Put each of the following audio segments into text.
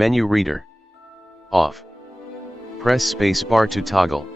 Menu reader. Off. Press space bar to toggle.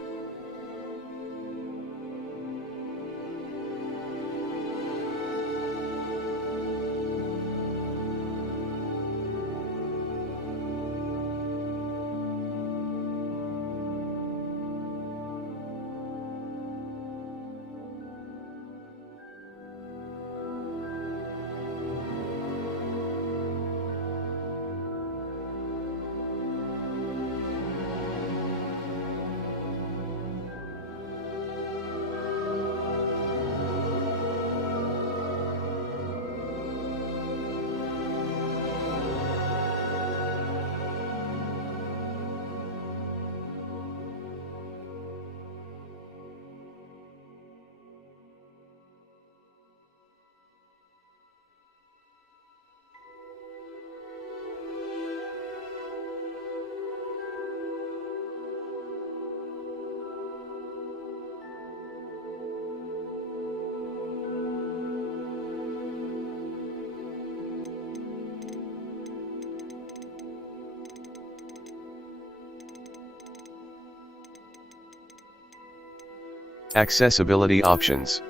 Accessibility options.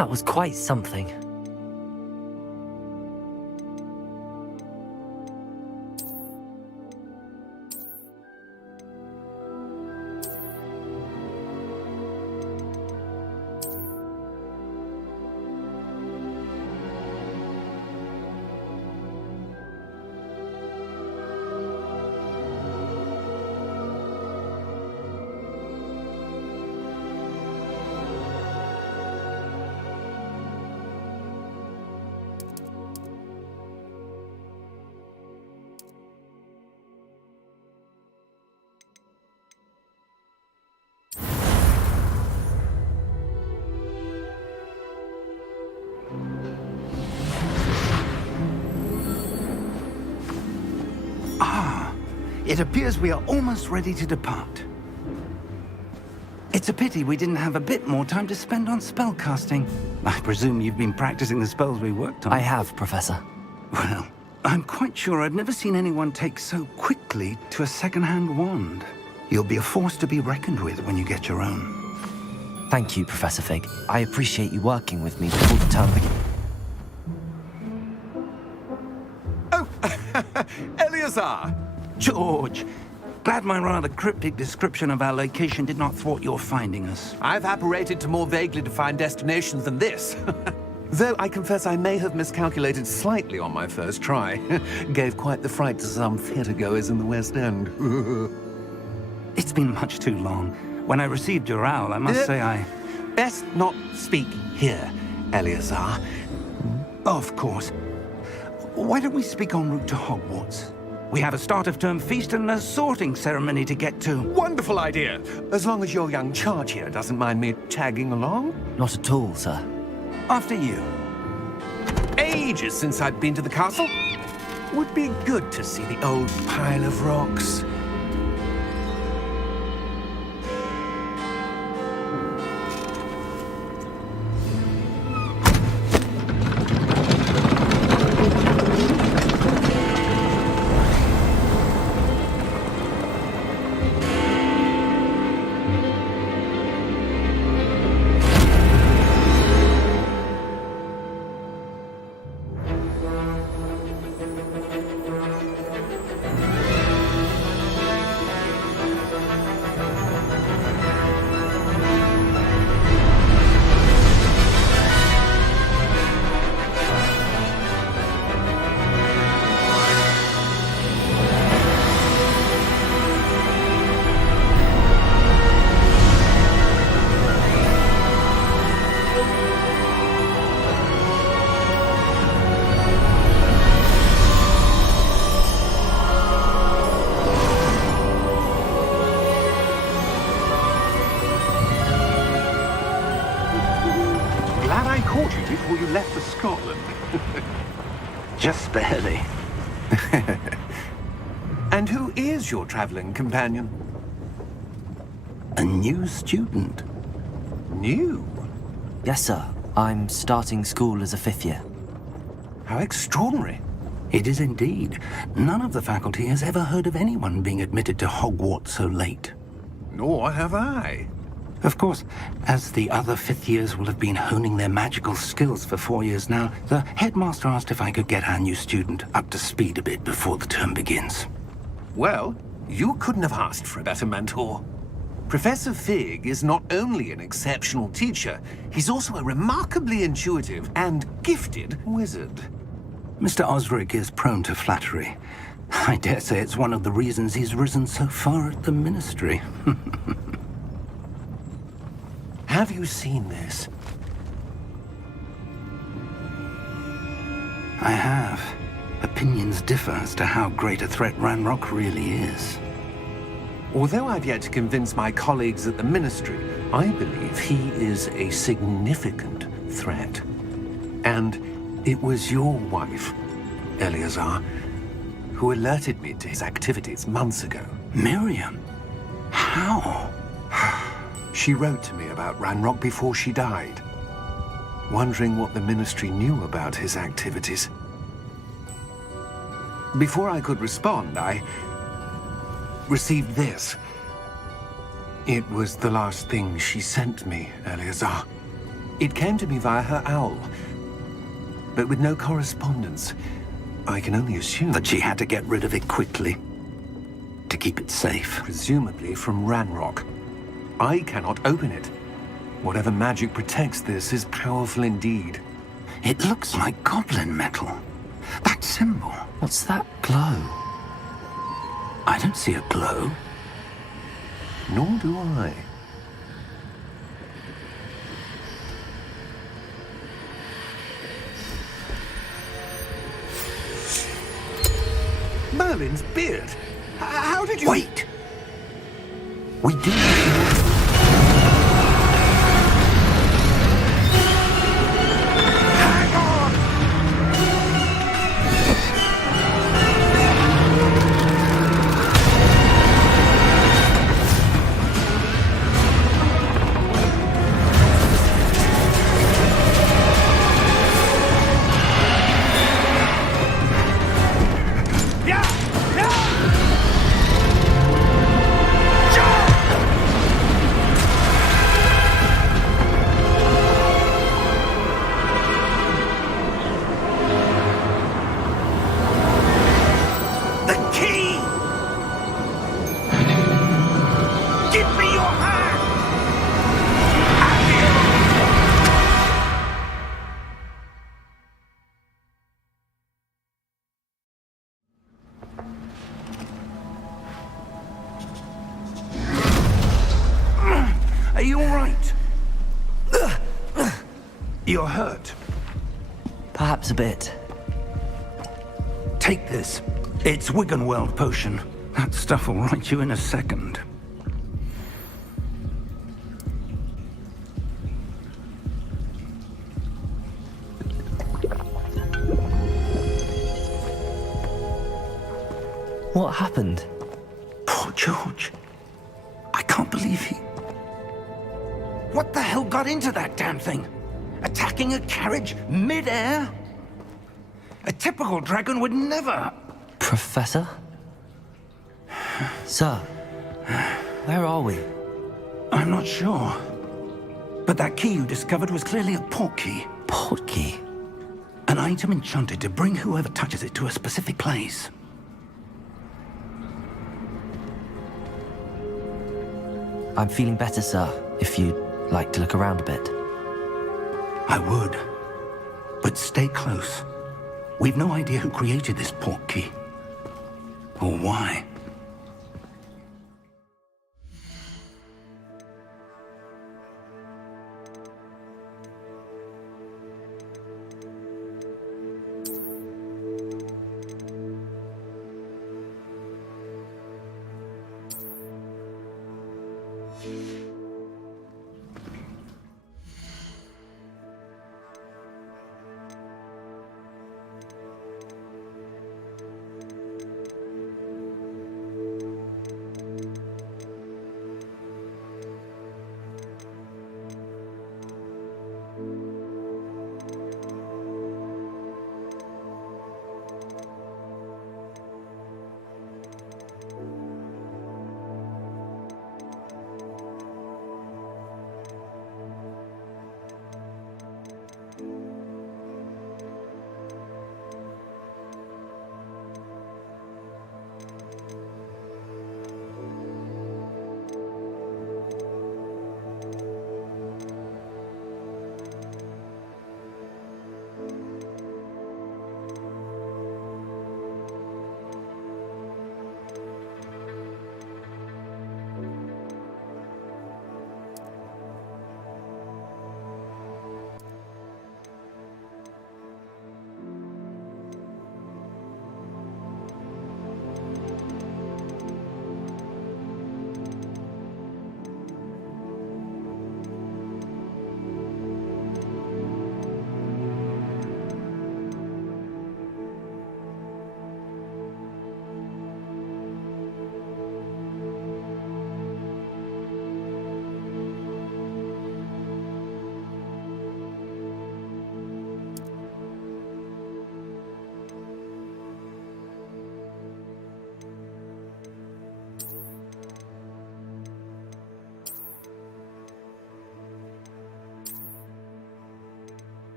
That was quite something. It appears we are almost ready to depart. It's a pity we didn't have a bit more time to spend on spellcasting. I presume you've been practicing the spells we worked on. I have, Professor. Well, I'm quite sure I've never seen anyone take so quickly to a second-hand wand. You'll be a force to be reckoned with when you get your own. Thank you, Professor Fig. I appreciate you working with me before the term begins. Oh, Eleazar! George, glad my rather cryptic description of our location did not thwart your finding us. I've apparated to more vaguely defined destinations than this. Though I confess I may have miscalculated slightly on my first try. Gave quite the fright to some theatre-goers in the West End. It's been much too long. When I received your owl, I must say I... Best not speak here, Eleazar. Of course. Why don't we speak en route to Hogwarts? We have a start-of-term feast and a sorting ceremony to get to. Wonderful idea! As long as your young charge here doesn't mind me tagging along. Not at all, sir. After you. Ages since I've been to the castle. Would be good to see the old pile of rocks. Before you left for Scotland. Just barely. And who is your traveling companion? A new student. New? Yes, sir. I'm starting school as a 5th year. How extraordinary. It is indeed. None of the faculty has ever heard of anyone being admitted to Hogwarts so late. Nor have I. Of course, as the other 5th years will have been honing their magical skills for 4 years now, the headmaster asked if I could get our new student up to speed a bit before the term begins. Well, you couldn't have asked for a better mentor. Professor Fig is not only an exceptional teacher, he's also a remarkably intuitive and gifted wizard. Mr. Osric is prone to flattery. I dare say it's one of the reasons he's risen so far at the Ministry. Have you seen this? I have. Opinions differ as to how great a threat Ranrock really is. Although I've yet to convince my colleagues at the Ministry, I believe he is a significant threat. And it was your wife, Eleazar, who alerted me to his activities months ago. Miriam? How? She wrote to me about Ranrock before she died, wondering what the Ministry knew about his activities. Before I could respond, I received this. It was the last thing she sent me, Eleazar. It came to me via her owl, but with no correspondence. I can only assume That she had to get rid of it quickly to keep it safe. presumably from Ranrock. I cannot open it. Whatever magic protects this is powerful indeed. It looks like goblin metal. That symbol. What's that glow? I don't see a glow. Nor do I. Merlin's beard. How did you... Wait! We do. Hang on! The key! Give me your hand! Are you all right? You're hurt. Perhaps a bit. Take this. It's Wiggenweld potion. That stuff will right you in a second. What happened? Poor George. I can't believe he... What the hell got into that damn thing? Attacking a carriage mid-air? A typical dragon would never... Professor? Sir, where are we? I'm not sure. But that key you discovered was clearly a port key. Port key? An item enchanted to bring whoever touches it to a specific place. I'm feeling better, sir, if you'd like to look around a bit. I would. But stay close. We've no idea who created this port key. Or why.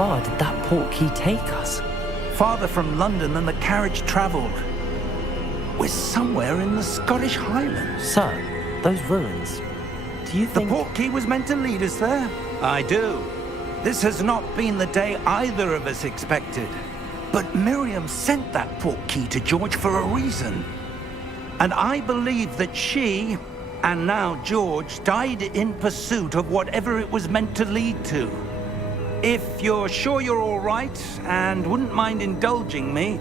far did that portkey take us? Farther from London than the carriage travelled. We're somewhere in the Scottish Highlands. Sir, those ruins, do you The think... portkey was meant to lead us there? I do. This has not been the day either of us expected. But Miriam sent that portkey to George for a reason. And I believe that she, and now George, died in pursuit of whatever it was meant to lead to. If you're sure you're all right, and wouldn't mind indulging me,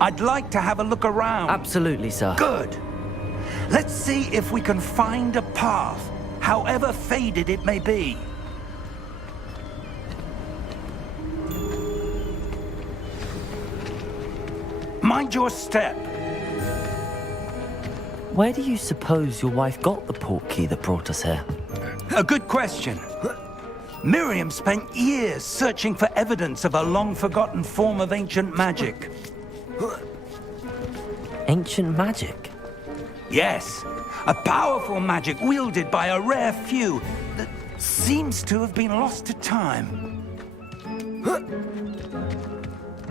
I'd like to have a look around. Absolutely, sir. Good. Let's see if we can find a path, however faded it may be. Mind your step. Where do you suppose your wife got the portkey that brought us here? A good question. Miriam spent years searching for evidence of a long-forgotten form of ancient magic. Ancient magic? Yes, a powerful magic wielded by a rare few that seems to have been lost to time.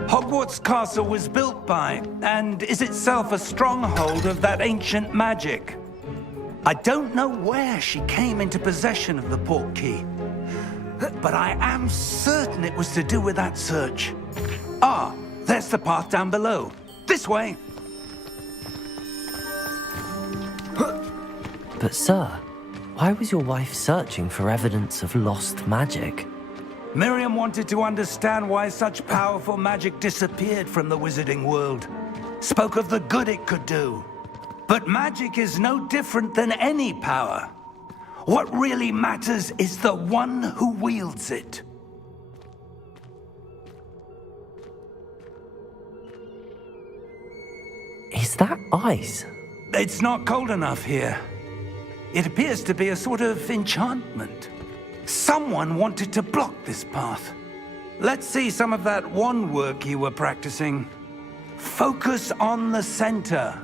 Hogwarts Castle was built by, and is itself a stronghold of that ancient magic. I don't know where she came into possession of the portkey, but I am certain it was to do with that search. Ah, there's the path down below. This way. But sir, why was your wife searching for evidence of lost magic? Miriam wanted to understand why such powerful magic disappeared from the wizarding world. Spoke of the good it could do. But magic is no different than any power. What really matters is the one who wields it. Is that ice? It's not cold enough here. It appears to be a sort of enchantment. Someone wanted to block this path. Let's see some of that wand work you were practicing. Focus on the center.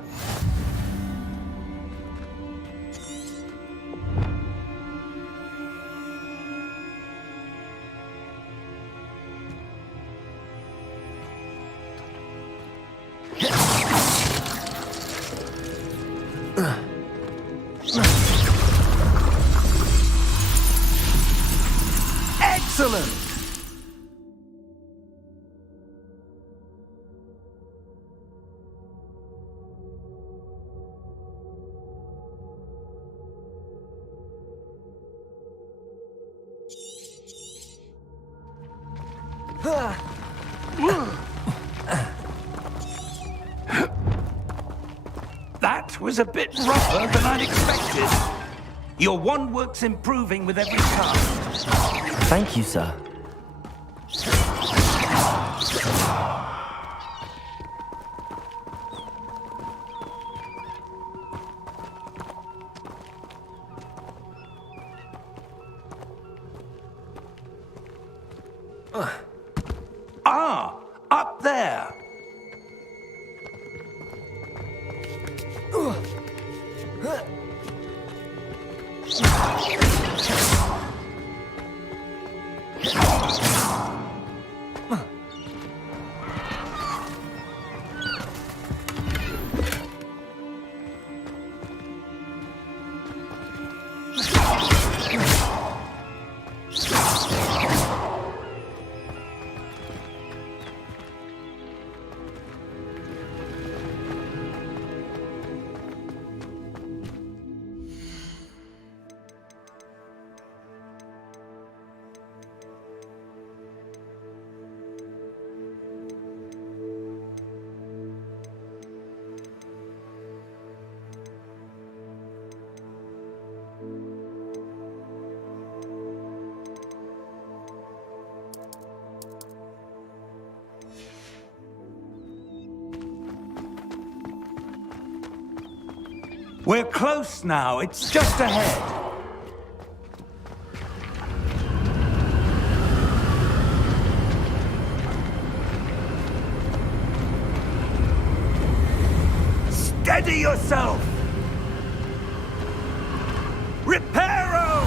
Excellent! That was a bit rougher than I'd expected. Your wand work's improving with every cast. Thank you, sir. Ah, up there. We're close now. It's just ahead. Steady yourself! Reparo!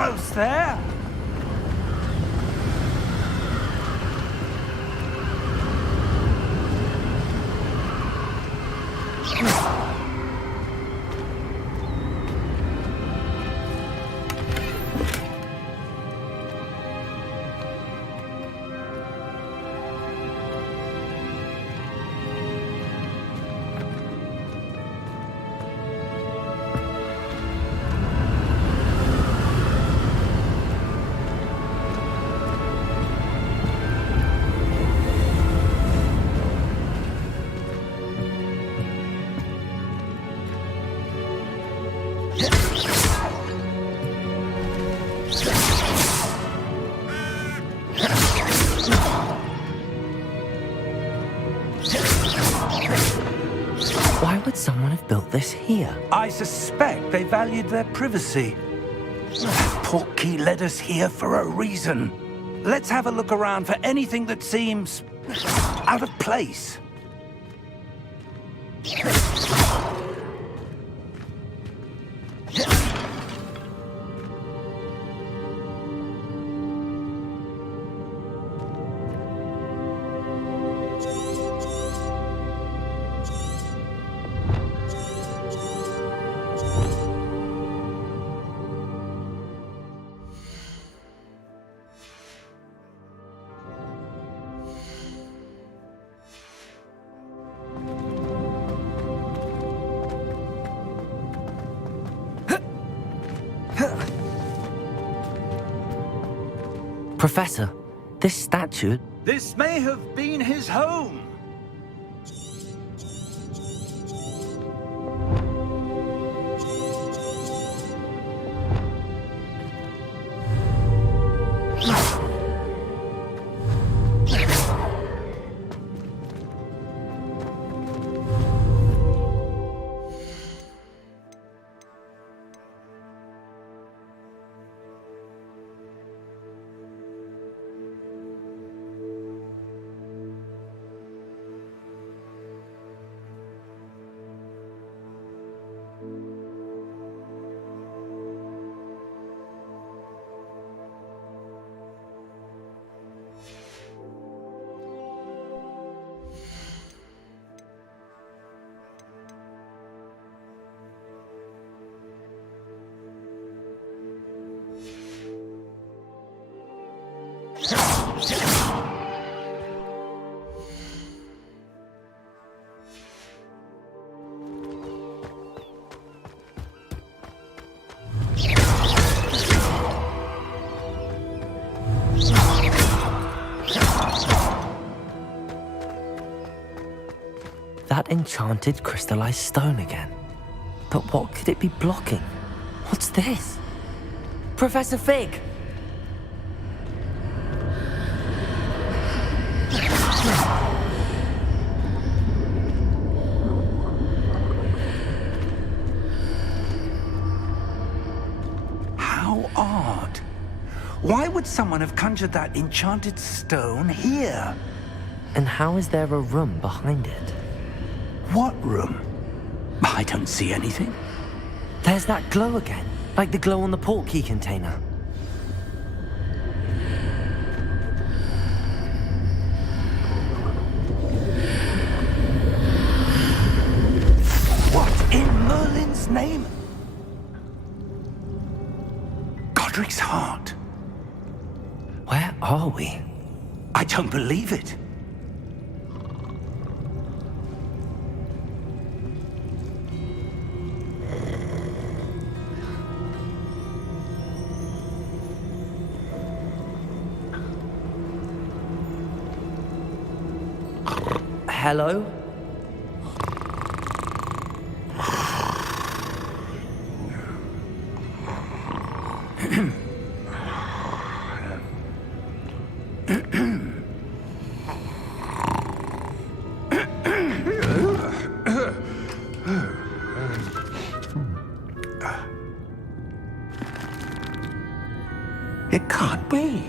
almost there. Why would someone have built this here? I suspect they valued their privacy. That portkey led us here for a reason. Let's have a look around for anything that seems out of place. Professor, this statue... This may have been his home. That enchanted crystallized stone again. But what could it be blocking? What's this? Professor Fig! How odd. Why would someone have conjured that enchanted stone here? And how is there a room behind it? What room? I don't see anything. There's that glow again, like the glow on the portkey container. What in Merlin's name? Godric's heart. Where are we? I don't believe it. Hello? It can't be.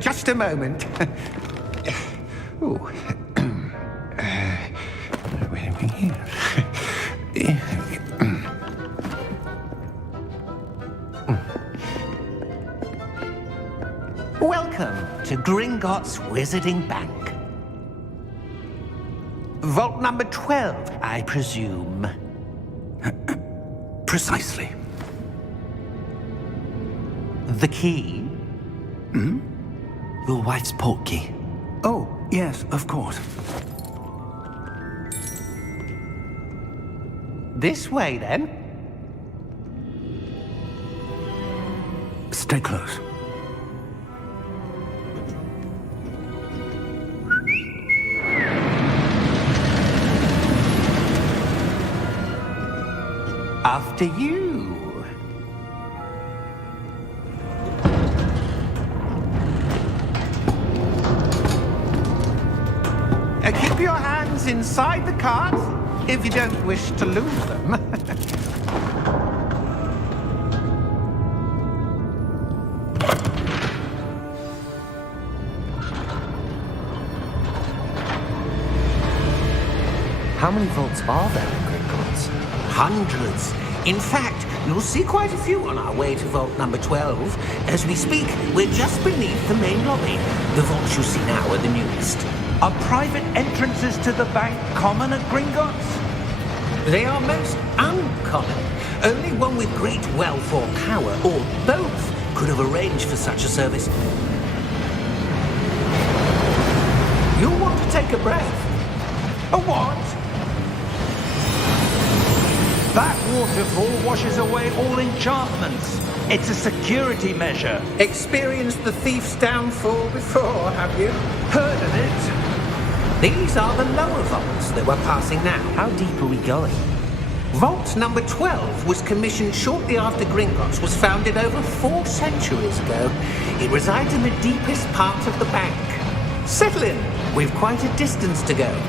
Just a moment. Oh. Where are we here? Gringotts Wizarding Bank. Vault number 12, I presume. Precisely. The key? Your wife's portkey. Oh, yes, of course. This way, then. Stay close. After you. Keep your hands inside the cart if you don't wish to lose them. How many vaults are there in Gringotts? Hundreds. In fact, you'll see quite a few on our way to vault number 12. As we speak, we're just beneath the main lobby. The vaults you see now are the newest. Are private entrances to the bank common at Gringotts? They are most uncommon. Only one with great wealth or power, or both, could have arranged for such a service. You'll want to take a breath. A what? That waterfall washes away all enchantments. It's a security measure. Experienced the thief's downfall before, have you? Heard of it? These are the lower vaults that we're passing now. How deep are we going? Vault number 12 was commissioned shortly after Gringotts was founded over 4 centuries ago. It resides in the deepest part of the bank. Settle in. We've quite a distance to go.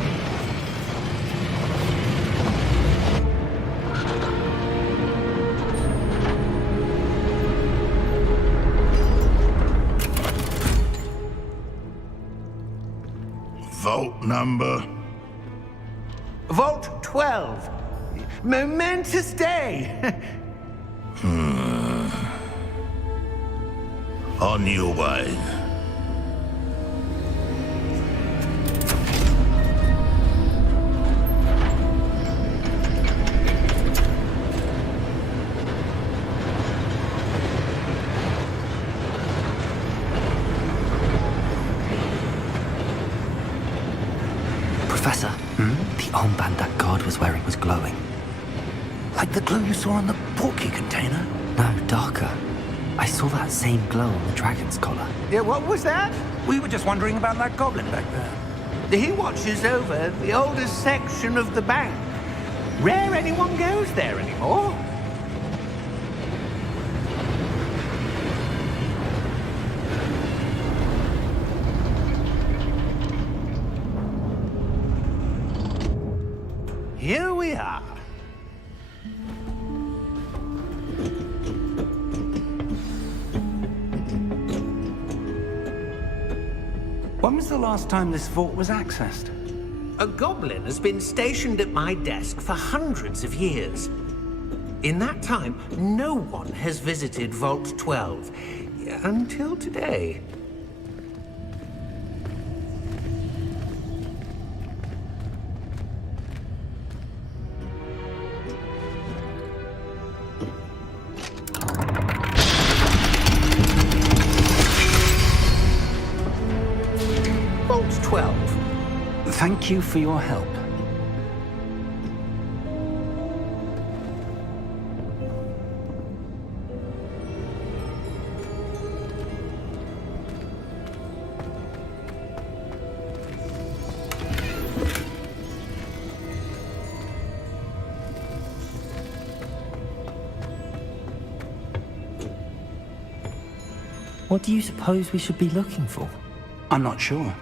Vault number? Vault 12. Momentous day. On your way. Professor, the armband that guard was wearing was glowing. Like the glow you saw on the portkey container? No, darker. I saw that same glow on the dragon's collar. Yeah, what was that? We were just wondering about that goblin back there. He watches over the oldest section of the bank. Rare anyone goes there anymore. Here we are. When was the last time this vault was accessed? A goblin has been stationed at my desk for hundreds of years. In that time, no one has visited Vault 12 until today. Vault 12. Thank you for your help. What do you suppose we should be looking for? I'm not sure.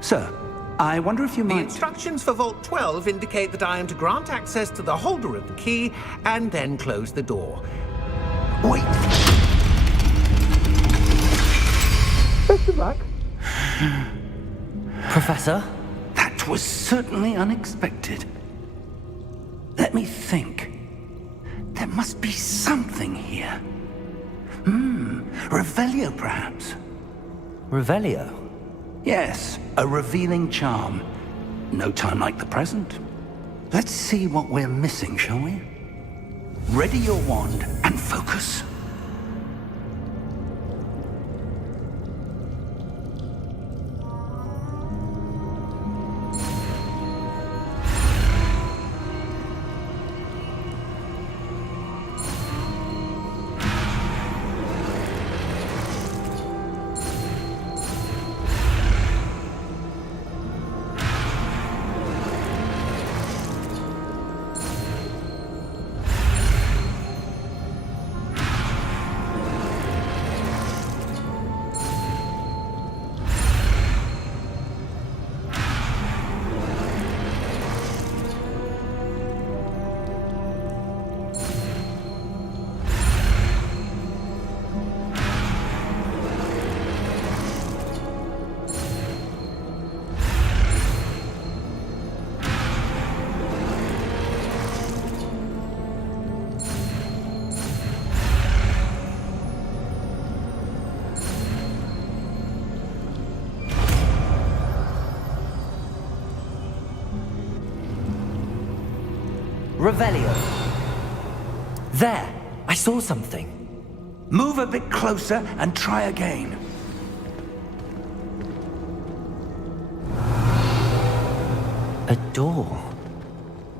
Sir, I wonder if you The might... instructions for Vault 12 indicate that I am to grant access to the holder of the key and then close the door. Wait! Best of luck. Professor? That was certainly unexpected. Let me think. There must be something here. Revelio, perhaps. Revelio? Yes, a revealing charm. No time like the present. Let's see what we're missing, shall we? Ready your wand and focus. Revelio. There! I saw something. Move a bit closer and try again. A door.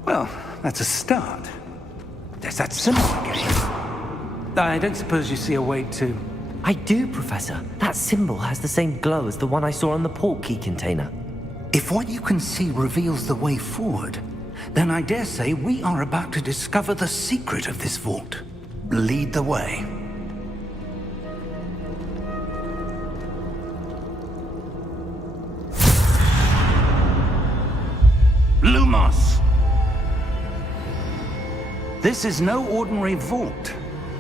Well, that's a start. There's that symbol again. I don't suppose you see a way to... I do, Professor. That symbol has the same glow as the one I saw on the port key container. If what you can see reveals the way forward, then I dare say we are about to discover the secret of this vault. Lead the way. Lumos! This is no ordinary vault.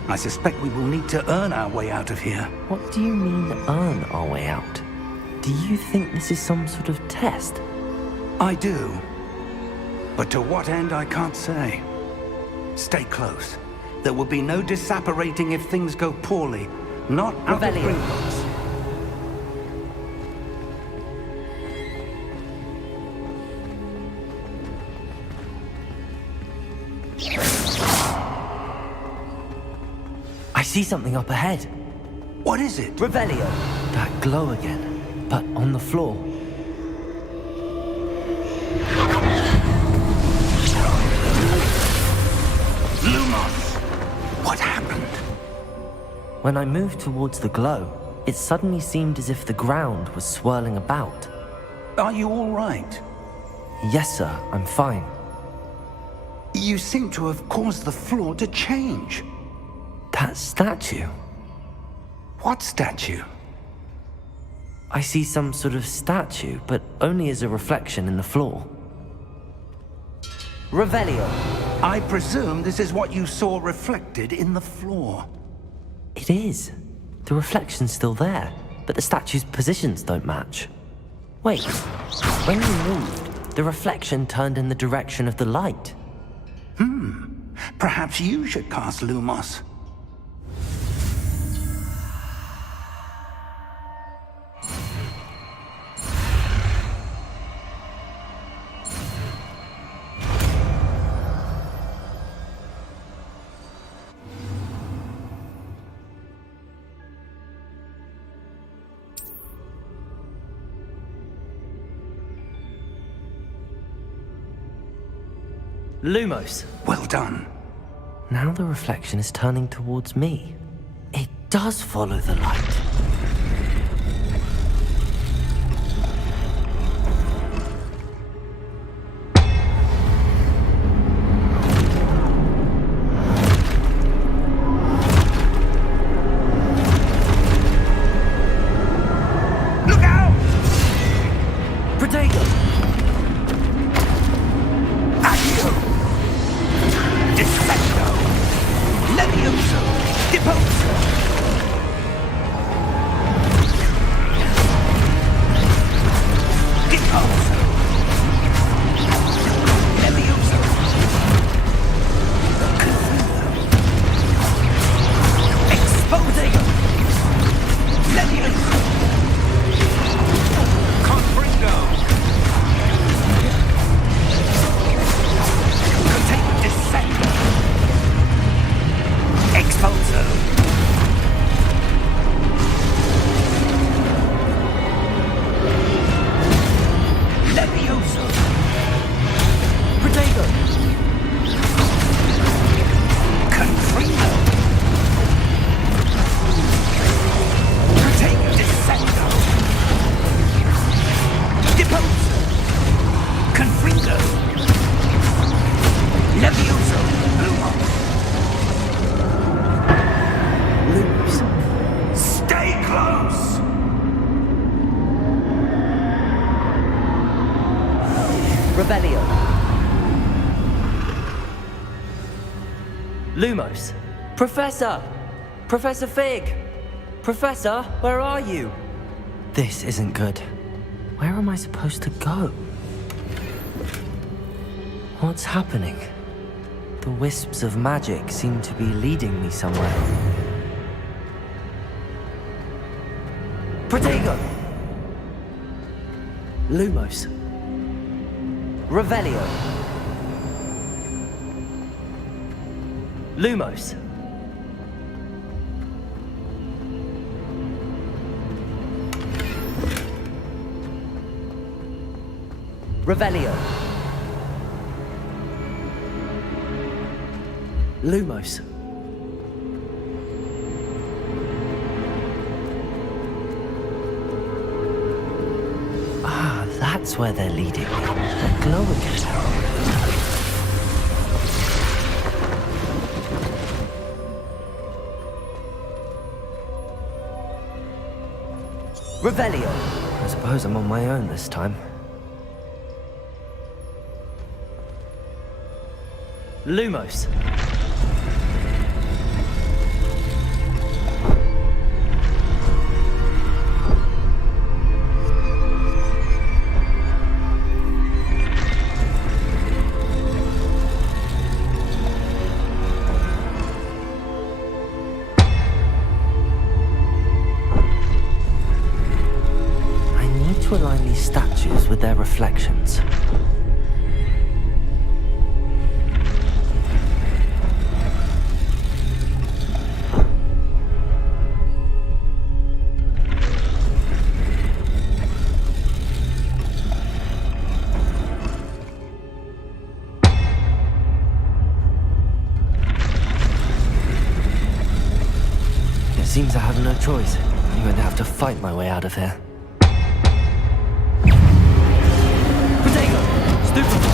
I suspect we will need to earn our way out of here. What do you mean, earn our way out? Do you think this is some sort of test? I do. But to what end, I can't say. Stay close. There will be no disapparating if things go poorly. Not out of Revelio. Gringotts. I see something up ahead. What is it? Revelio. That glow again, but on the floor. Lumos! What happened? When I moved towards the glow, it suddenly seemed as if the ground was swirling about. Are you all right? Yes, sir, I'm fine. You seem to have caused the floor to change. That statue. What statue? I see some sort of statue, but only as a reflection in the floor. Revelio. I presume this is what you saw reflected in the floor. It is. The reflection's still there, but the statue's positions don't match. Wait, when you moved, the reflection turned in the direction of the light. Perhaps you should cast Lumos. Lumos. Well done. Now the reflection is turning towards me. It does follow the light. Look out! Protego! Accio! Defecto! Levioso! Deposo! Deposo! Levioso! Exposego! Levioso! Lumos! Professor! Professor Fig! Professor, where are you? This isn't good. Where am I supposed to go? What's happening? The wisps of magic seem to be leading me somewhere. Protego! Lumos. Revelio. Lumos. Revelio. Lumos. Ah, that's where they're leading me. They're glowing. Revelio. I suppose I'm on my own this time. Lumos. I need to align these statues with their reflections. Seems I have no choice. I'm going to have to fight my way out of here. Protego! Stupefy!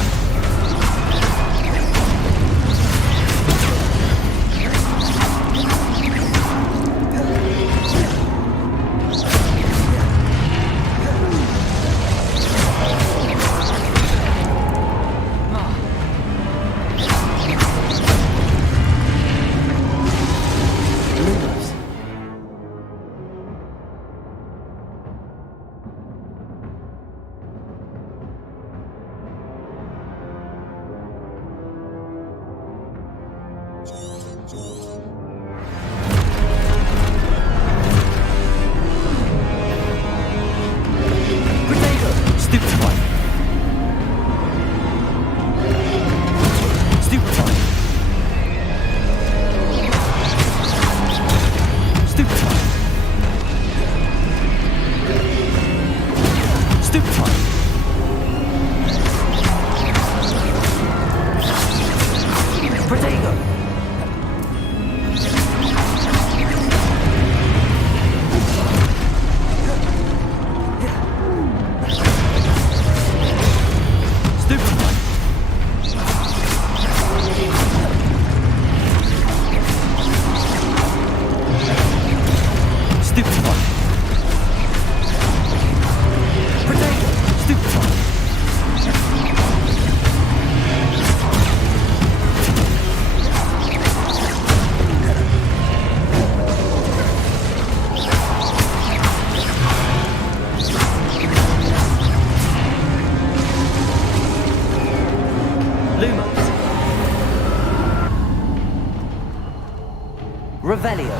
Revelio.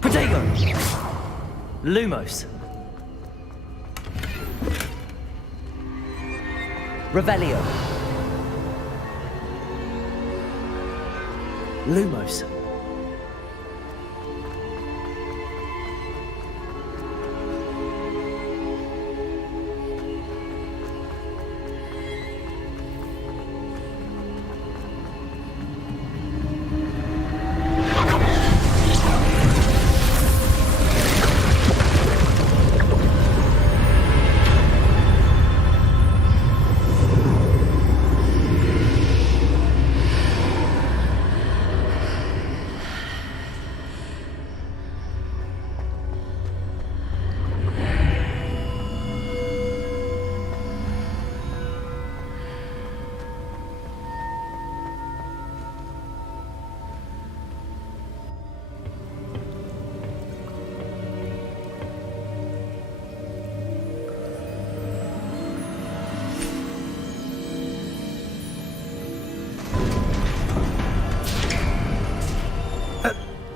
Protego. Lumos. Revelio. Lumos.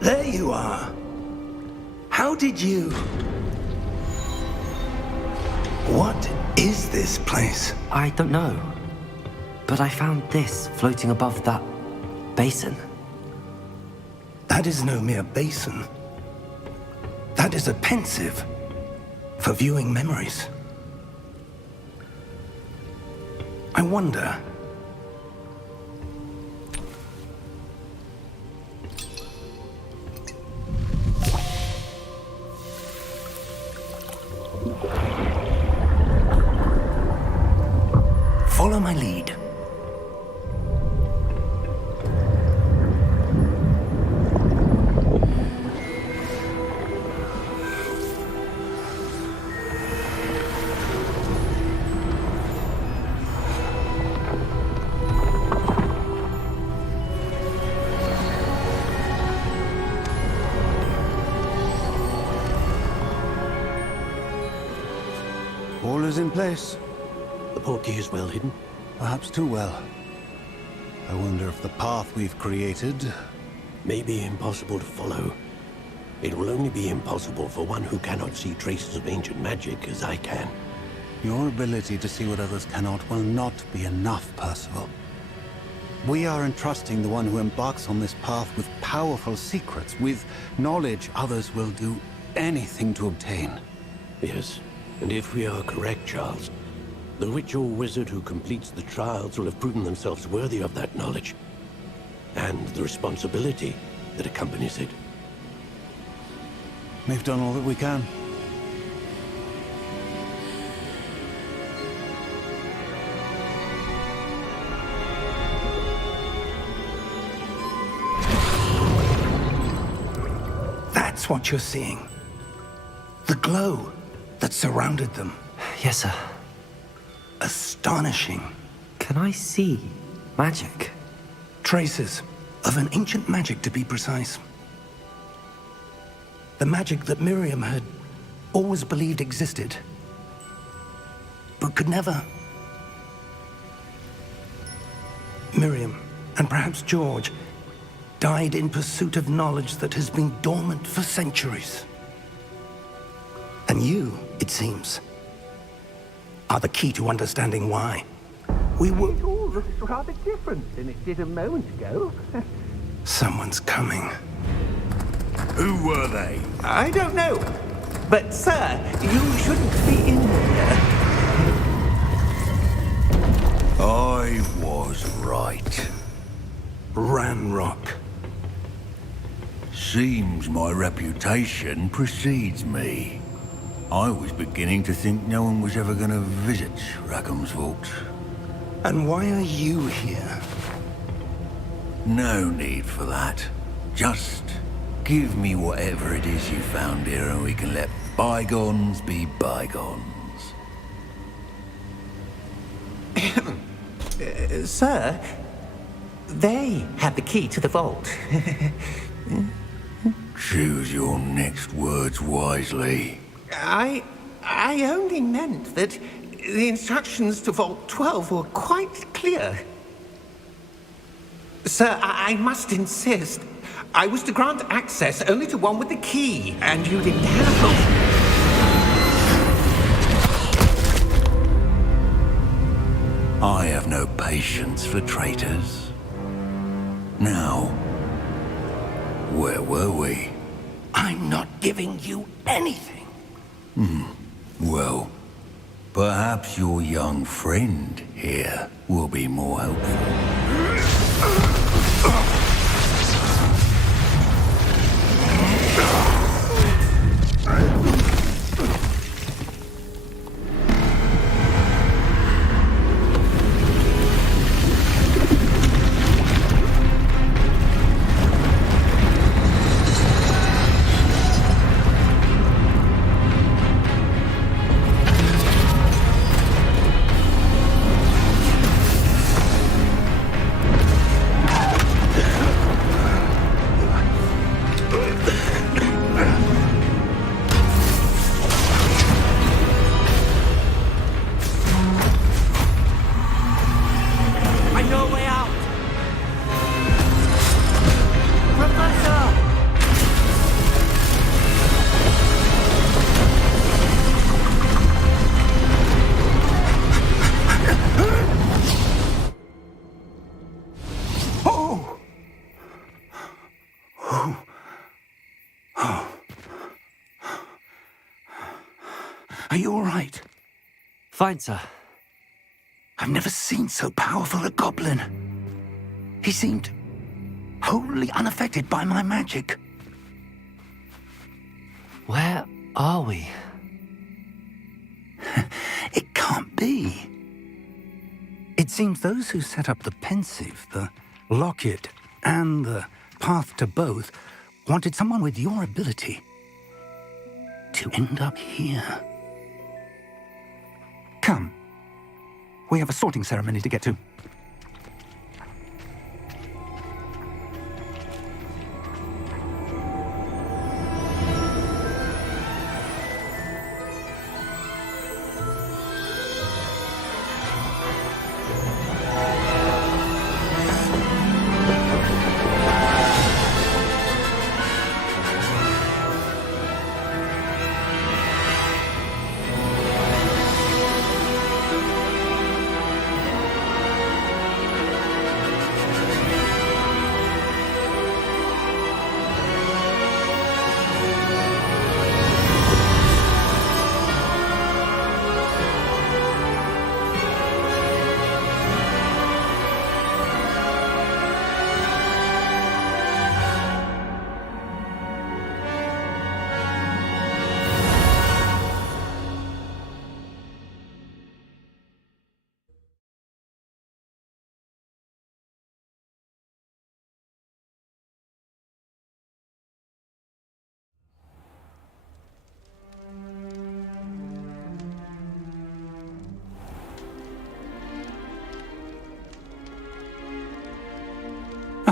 There you are. How did you... What is this place? I don't know. But I found this floating above that basin. That is no mere basin. That is a pensive for viewing memories. I wonder... Follow my lead. All is in place. The portkey is well hidden. Perhaps too well. I wonder if the path we've created... May be impossible to follow. It will only be impossible for one who cannot see traces of ancient magic as I can. Your ability to see what others cannot will not be enough, Percival. We are entrusting the one who embarks on this path with powerful secrets, with knowledge others will do anything to obtain. Yes, and if we are correct, Charles, the witch or wizard who completes the trials will have proven themselves worthy of that knowledge, and the responsibility that accompanies it. We've done all that we can. That's what you're seeing. The glow that surrounded them. Yes, sir. Astonishing. Can I see magic? Traces of an ancient magic, to be precise. The magic that Miriam had always believed existed, but could never. Miriam, and perhaps George, died in pursuit of knowledge that has been dormant for centuries. And you, it seems, are the key to understanding why. We were... It all looks rather different than it did a moment ago. Someone's coming. Who were they? I don't know. But, sir, you shouldn't be in here. I was right. Ranrock. Seems my reputation precedes me. I was beginning to think no one was ever going to visit Rackham's vault. And why are you here? No need for that. Just give me whatever it is you found here and we can let bygones be bygones. Sir, they had the key to the vault. Choose your next words wisely. I only meant that the instructions to Vault 12 were quite clear. Sir, I must insist. I was to grant access only to one with the key, and you didn't have it. I have no patience for traitors. Now, where were we? I'm not giving you anything. Well, perhaps your young friend here will be more helpful. Are you all right? Fine, sir. I've never seen so powerful a goblin. He seemed wholly unaffected by my magic. Where are we? It can't be. It seems those who set up the pensive, the locket, and the path to both wanted someone with your ability to end up here. Come. We have a sorting ceremony to get to.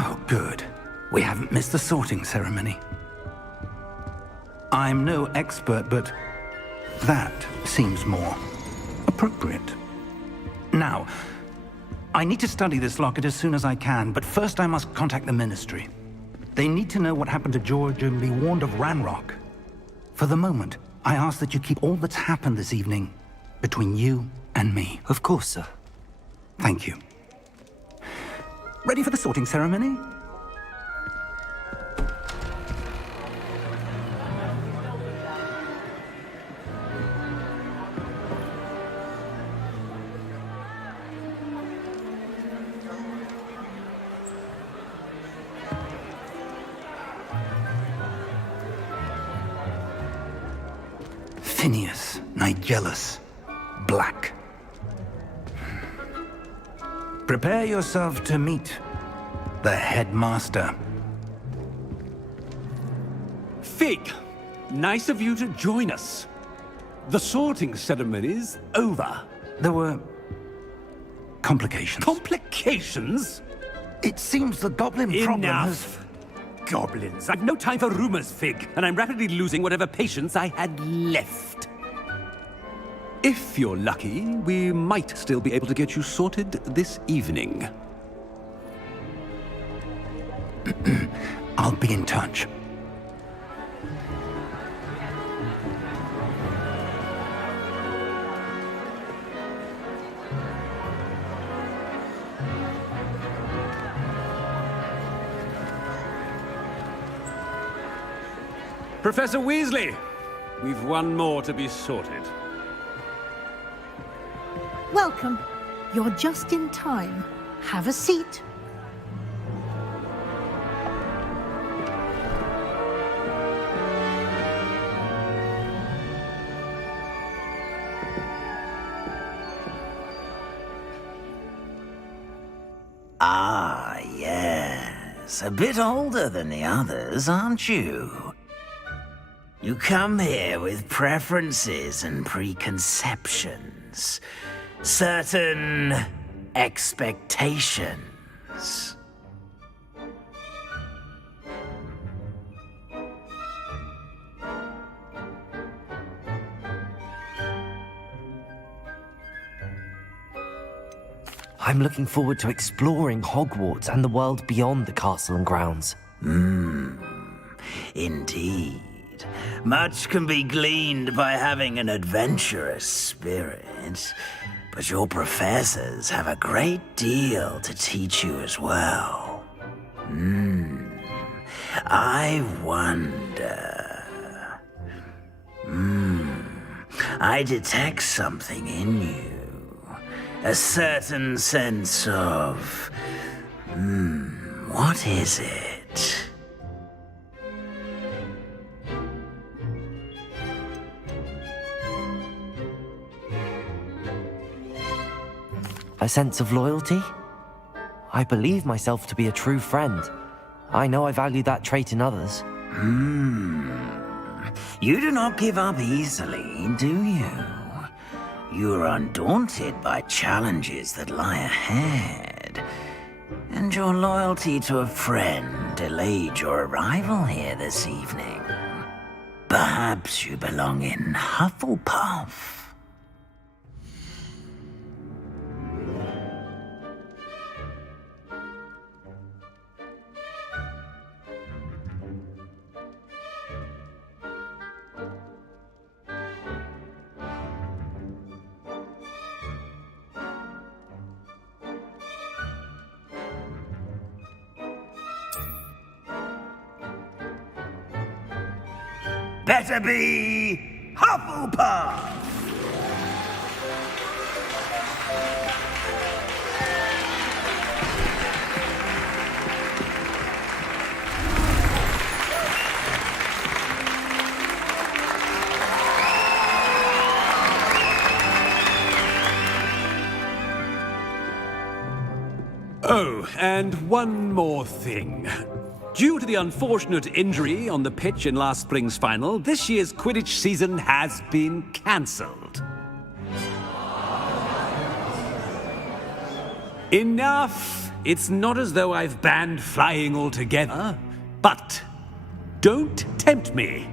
Oh, good. We haven't missed the sorting ceremony. I'm no expert, but that seems more appropriate. Now, I need to study this locket as soon as I can, but first I must contact the Ministry. They need to know what happened to George and be warned of Ranrock. For the moment, I ask that you keep all that's happened this evening between you and me. Of course, sir. Thank you. Ready for the sorting ceremony? Phineas, Nigellus, Black. Prepare yourself to meet the headmaster. Fig, nice of you to join us. The sorting ceremony's over. There were complications. Complications? It seems the goblin problem has... Enough. Goblins. I've no time for rumors, Fig, and I'm rapidly losing whatever patience I had left. If you're lucky, we might still be able to get you sorted this evening. I'll be in touch. Professor Weasley, we've one more to be sorted. Welcome. You're just in time. Have a seat. Ah, yes. A bit older than the others, aren't you? You come here with preferences and preconceptions. Certain expectations. I'm looking forward to exploring Hogwarts and the world beyond the castle and grounds. Indeed. Much can be gleaned by having an adventurous spirit, but your professors have a great deal to teach you as well. I wonder... I detect something in you. A certain sense of... what is it? A sense of loyalty? I believe myself to be a true friend. I know I value that trait in others. You do not give up easily, do you? You are undaunted by challenges that lie ahead. And your loyalty to a friend delayed your arrival here this evening. Perhaps you belong in Hufflepuff. Better be Hufflepuff! Oh, and one more thing. Due to the unfortunate injury on the pitch in last spring's final, this year's Quidditch season has been cancelled. Enough! It's not as though I've banned flying altogether, but don't tempt me.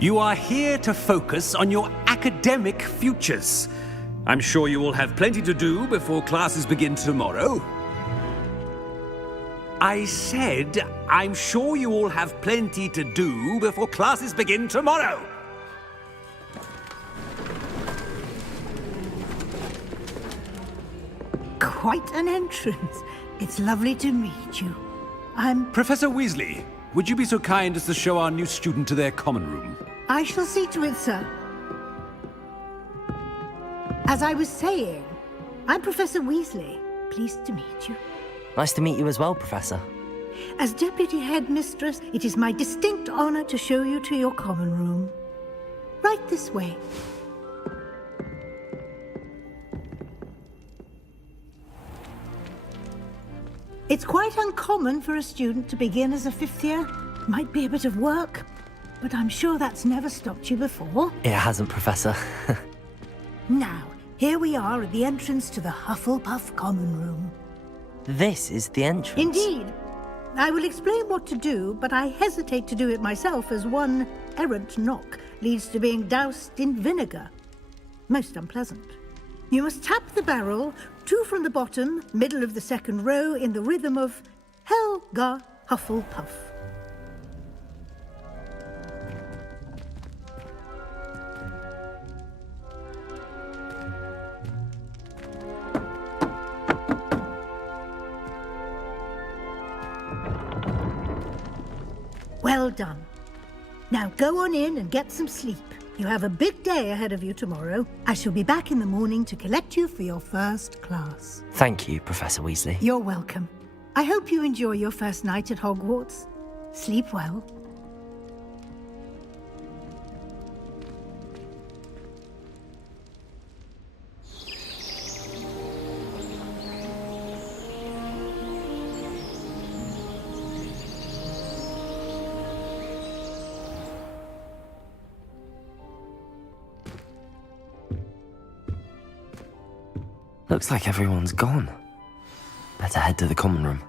You are here to focus on your academic futures. I'm sure you will have plenty to do before classes begin tomorrow. I said, I'm sure you all have plenty to do before classes begin tomorrow. Quite an entrance. It's lovely to meet you. I'm... Professor Weasley, would you be so kind as to show our new student to their common room? I shall see to it, sir. As I was saying, I'm Professor Weasley. Pleased to meet you. Nice to meet you as well, Professor. As Deputy Headmistress, it is my distinct honor to show you to your common room. Right this way. It's quite uncommon for a student to begin as a fifth year. Might be a bit of work, but I'm sure that's never stopped you before. It hasn't, Professor. Now, here we are at the entrance to the Hufflepuff Common Room. This is the entrance. Indeed. I will explain what to do, but I hesitate to do it myself as one errant knock leads to being doused in vinegar. Most unpleasant. You must tap the barrel, 2 from the bottom, middle of the second row, in the rhythm of Helga Hufflepuff. Well done. Now go on in and get some sleep. You have a big day ahead of you tomorrow. I shall be back in the morning to collect you for your first class. Thank you, Professor Weasley. You're welcome. I hope you enjoy your first night at Hogwarts. Sleep well. Looks like everyone's gone. Better head to the common room.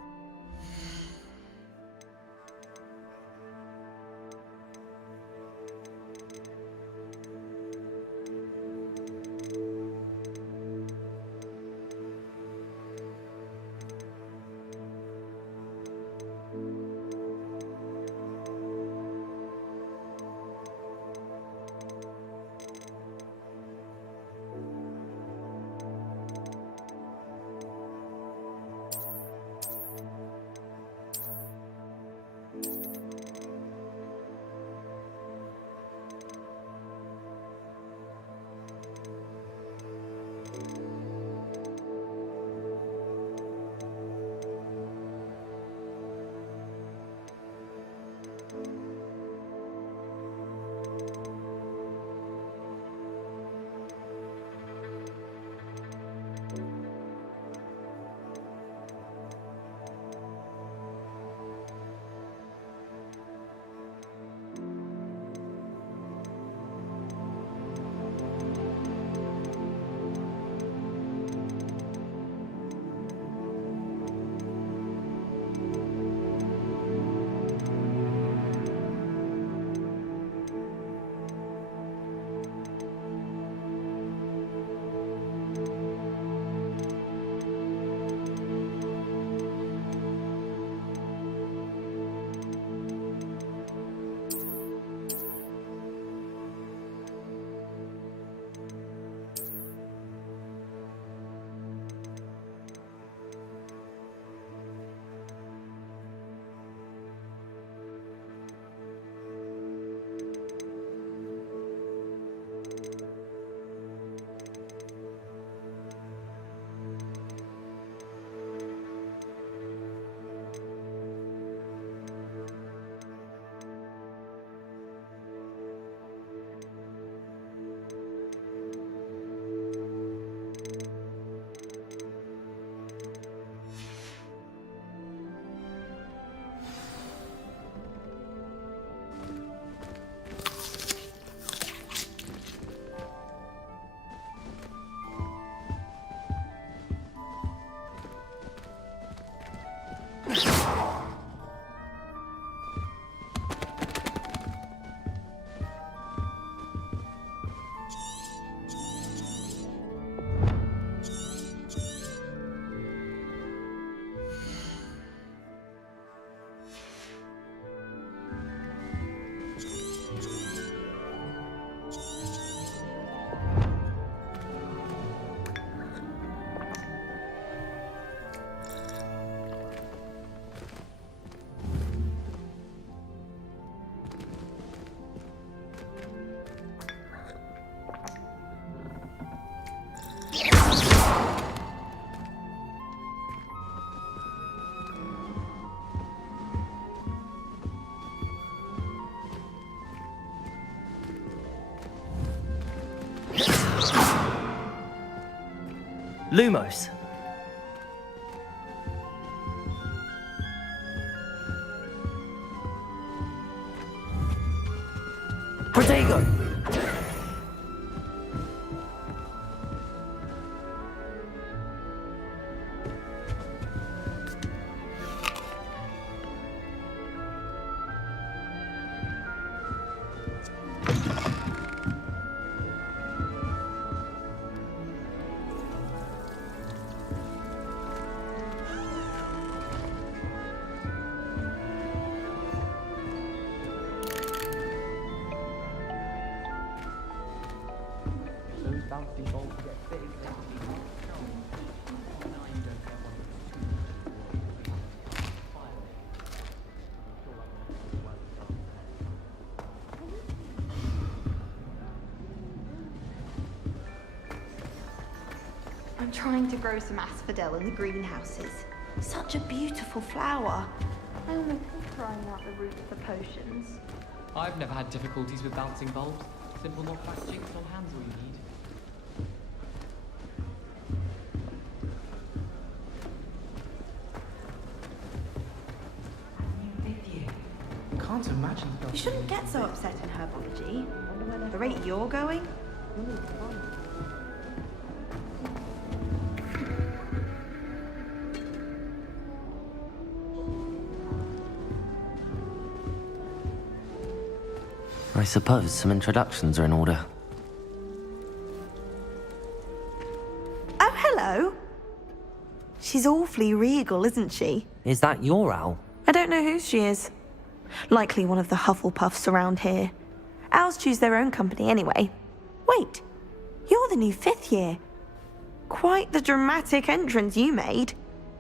Lumos. Protego! I'm trying to grow some asphodel in the greenhouses. Such a beautiful flower. I almost hate trying out the roots for potions. I've never had difficulties with bouncing bulbs. Simple knockback jigsaw hands all you need. Can't imagine. You shouldn't get so upset in herbology. The rate you're going? I suppose some introductions are in order. Oh, hello. She's awfully regal, isn't she? Is that your owl? I don't know who she is. Likely one of the Hufflepuffs around here. Owls choose their own company anyway. Wait, you're the new 5th year. Quite the dramatic entrance you made.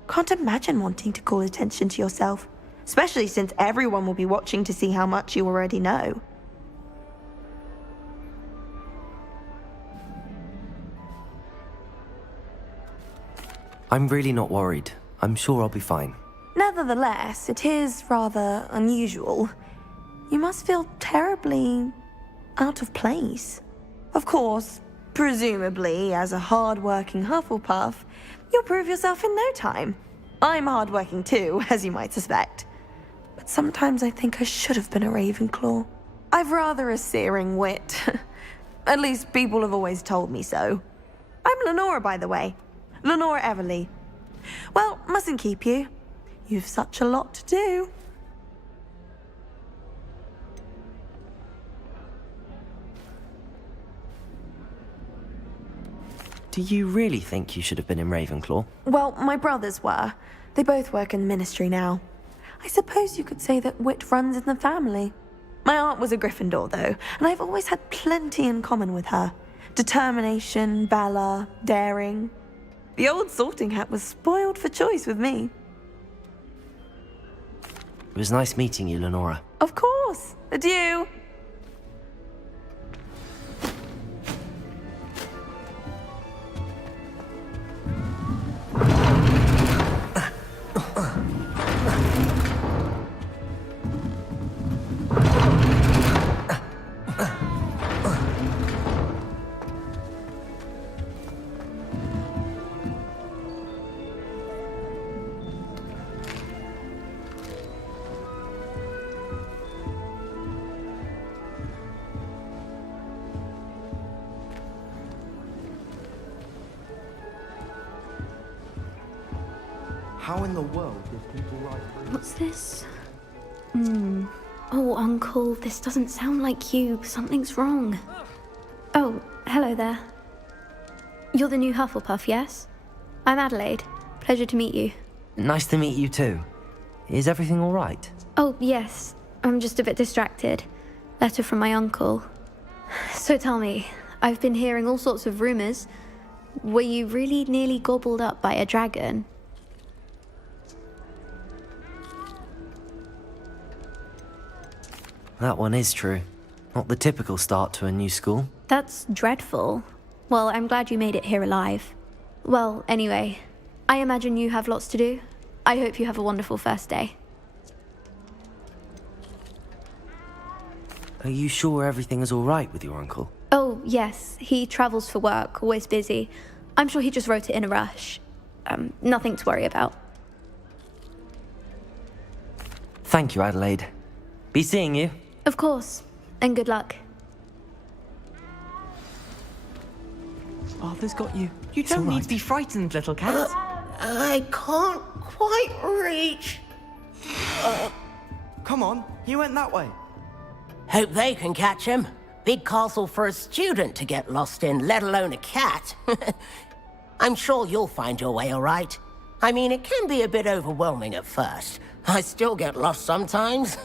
Can't imagine wanting to call attention to yourself, especially since everyone will be watching to see how much you already know. I'm really not worried. I'm sure I'll be fine. Nevertheless, it is rather unusual. You must feel terribly out of place. Of course, presumably, as a hard-working Hufflepuff, you'll prove yourself in no time. I'm hard-working too, as you might suspect. But sometimes I think I should have been a Ravenclaw. I've rather a searing wit. At least people have always told me so. I'm Lenora, by the way. Lenora Everly. Well, mustn't keep you. You've such a lot to do. Do you really think you should have been in Ravenclaw? Well, my brothers were. They both work in the Ministry now. I suppose you could say that wit runs in the family. My aunt was a Gryffindor, though, and I've always had plenty in common with her. Determination, valor, daring. The old sorting hat was spoiled for choice with me. It was nice meeting you, Lenora. Of course. Adieu. How in the world did people write? What's this? Oh, Uncle, this doesn't sound like you. Something's wrong. Oh, hello there. You're the new Hufflepuff, yes? I'm Adelaide. Pleasure to meet you. Nice to meet you too. Is everything all right? Oh, yes. I'm just a bit distracted. Letter from my uncle. So tell me, I've been hearing all sorts of rumors. Were you really nearly gobbled up by a dragon? That one is true. Not the typical start to a new school. That's dreadful. Well, I'm glad you made it here alive. Well, anyway, I imagine you have lots to do. I hope you have a wonderful first day. Are you sure everything is all right with your uncle? Oh, yes. He travels for work, always busy. I'm sure he just wrote it in a rush. Nothing to worry about. Thank you, Adelaide. Be seeing you. Of course. And good luck. Arthur's got you. You don't need to be frightened, little cat. I can't quite reach. Come on, he went that way. Hope they can catch him. Big castle for a student to get lost in, let alone a cat. I'm sure you'll find your way all right. I mean, it can be a bit overwhelming at first. I still get lost sometimes.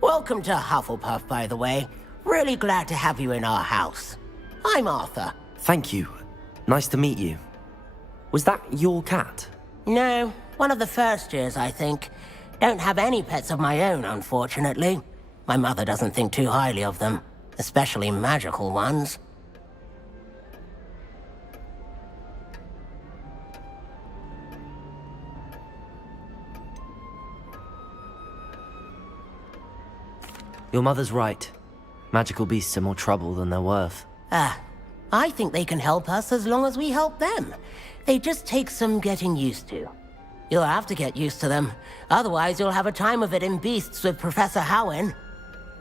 Welcome to Hufflepuff, by the way. Really glad to have you in our house. I'm Arthur. Thank you. Nice to meet you. Was that your cat? No, one of the first years, I think. Don't have any pets of my own, unfortunately. My mother doesn't think too highly of them, especially magical ones. Your mother's right. Magical beasts are more trouble than they're worth. I think they can help us as long as we help them. They just take some getting used to. You'll have to get used to them. Otherwise, you'll have a time of it in Beasts with Professor Howen.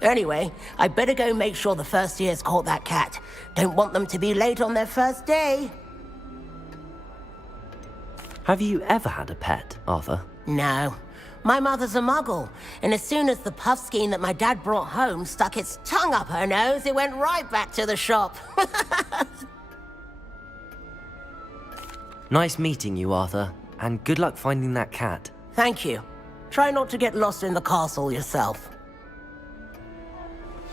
Anyway, I better go make sure the first years caught that cat. Don't want them to be late on their first day. Have you ever had a pet, Arthur? No. My mother's a muggle, and as soon as the puffskein that my dad brought home stuck its tongue up her nose, it went right back to the shop. Nice meeting you, Arthur, and good luck finding that cat. Thank you. Try not to get lost in the castle yourself.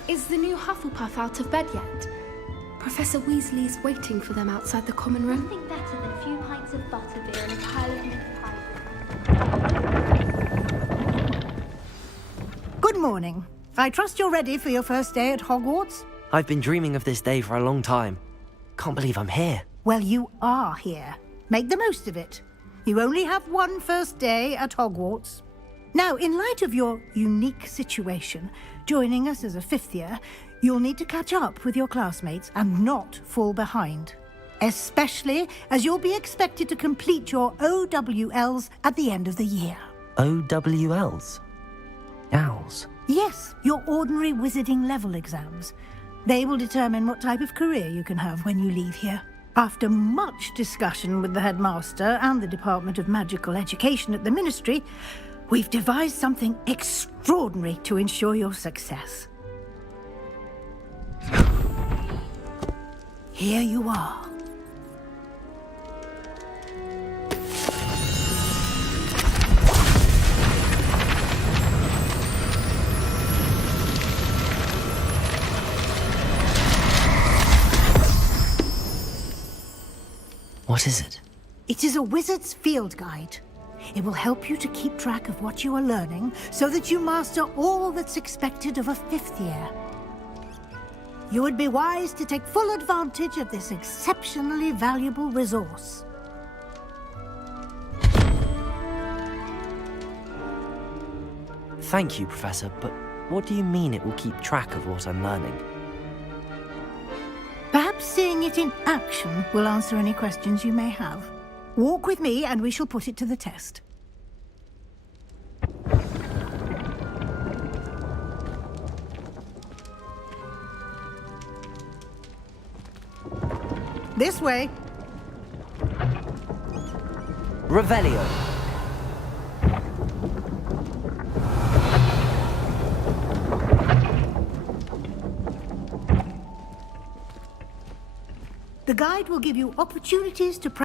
Is the new Hufflepuff out of bed yet? Professor Weasley's waiting for them outside the common room. Nothing better than a few pints of butterbeer and a pile of mince pies. Good morning. I trust you're ready for your first day at Hogwarts? I've been dreaming of this day for a long time. Can't believe I'm here. Well, you are here. Make the most of it. You only have one first day at Hogwarts. Now, in light of your unique situation, joining us as a 5th year, you'll need to catch up with your classmates and not fall behind. Especially as you'll be expected to complete your OWLs at the end of the year. OWLs? Owls? Yes, your ordinary wizarding level exams. They will determine what type of career you can have when you leave here. After much discussion with the headmaster and the Department of Magical Education at the Ministry, we've devised something extraordinary to ensure your success. Here you are. What is it? It is a wizard's field guide. It will help you to keep track of what you are learning so that you master all that's expected of a 5th year. You would be wise to take full advantage of this exceptionally valuable resource. Thank you, Professor, but what do you mean it will keep track of what I'm learning? Perhaps seeing it in action will answer any questions you may have. Walk with me and we shall put it to the test. This way. Revelio. The guide will give you opportunities to practice